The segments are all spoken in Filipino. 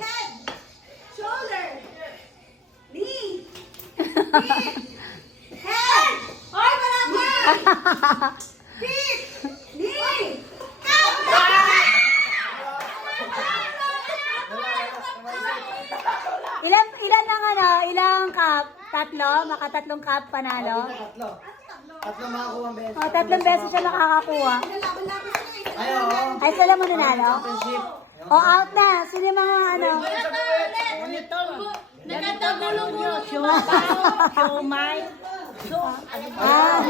Head. Shoulder. Knee. Feet. Head. Oy, malapit. Feet. Knee. Ilan ang ilang cup? Tatlo? Makatatlong cup panalo? Tatlo. Tatlo makakuha ang beses. O, 3 beses siya nakakakuha. Ay, oo. Ay, sila mo nanalo? Championship. O, out na. Sino yung mga ano? Nagkatagulong mo. Siomay. Ah,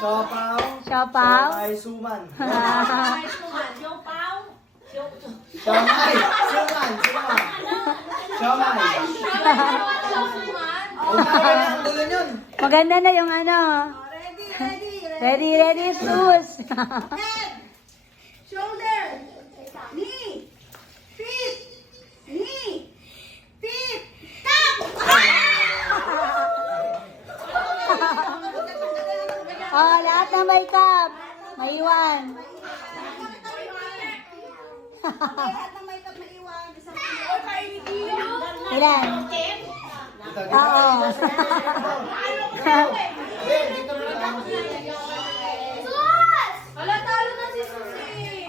Siopaw. Siopaw. Siomay, suman. Siopaw. Siomay. Suman. Suman. Siomay. Huwag na kaya ang dulo yun. Maganda na yung ano. Ready, sus. Head. Shoulder. Knee. Feet. Knee. Feet. Oh, lahat na may cup. Maiwan. Lahat ng makeup na iwan. Ilan? Oo. Wala, talo na si Susi.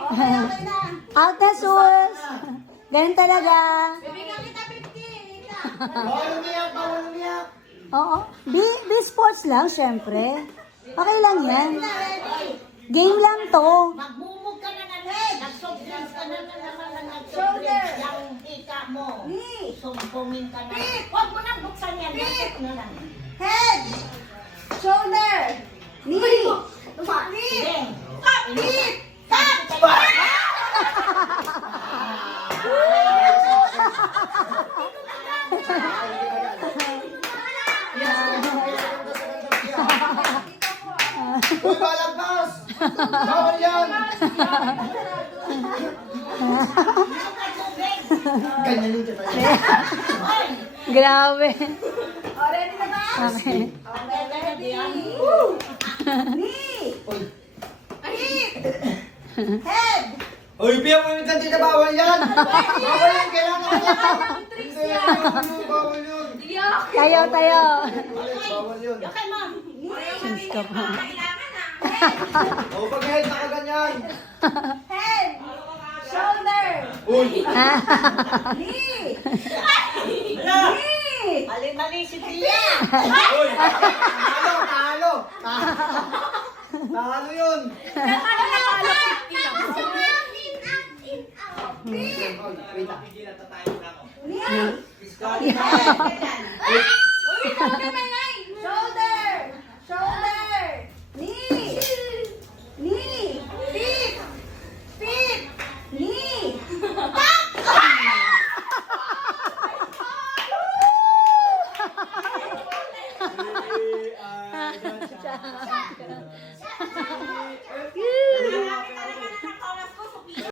Out na, sus. Ganun talaga. Bibigyan kita 50. Bawal umiyak, bawal umiyak. Oo. Be sports lang, syempre. Okay lang yan. Game lang to. Magmumog ka na ng nag-soft drinks ka na naman ng nag-soft drinks. Yung hika mo. Sumpungin ka na. Huwag mo nang buksan yan. Nasip na lang. Head. Shoulder. Knee. Feet. Feet. Uy, balagtas! Bawal yan! Ganyan yung kita. Grabe. Ready na ba? Okay. Ready. Knee. Uy. Feet. Head. Uy, piyak mo yung tantita, bawal yan! Bawal yan, kailangan yan! Bawal yun! Tayo. Ulit, bawal yun. Okay, ma'am. Sus ka pa. O, pag head, nakaganyan! Head. Shoulder. Uy! Knee. Knee. Mali-mali si Tia. Uy! Talo! Talo yun! Feet. Wait lang. Knee. Shoulder. Shoulder. Knee. Knee. Feet. Feet. Knee.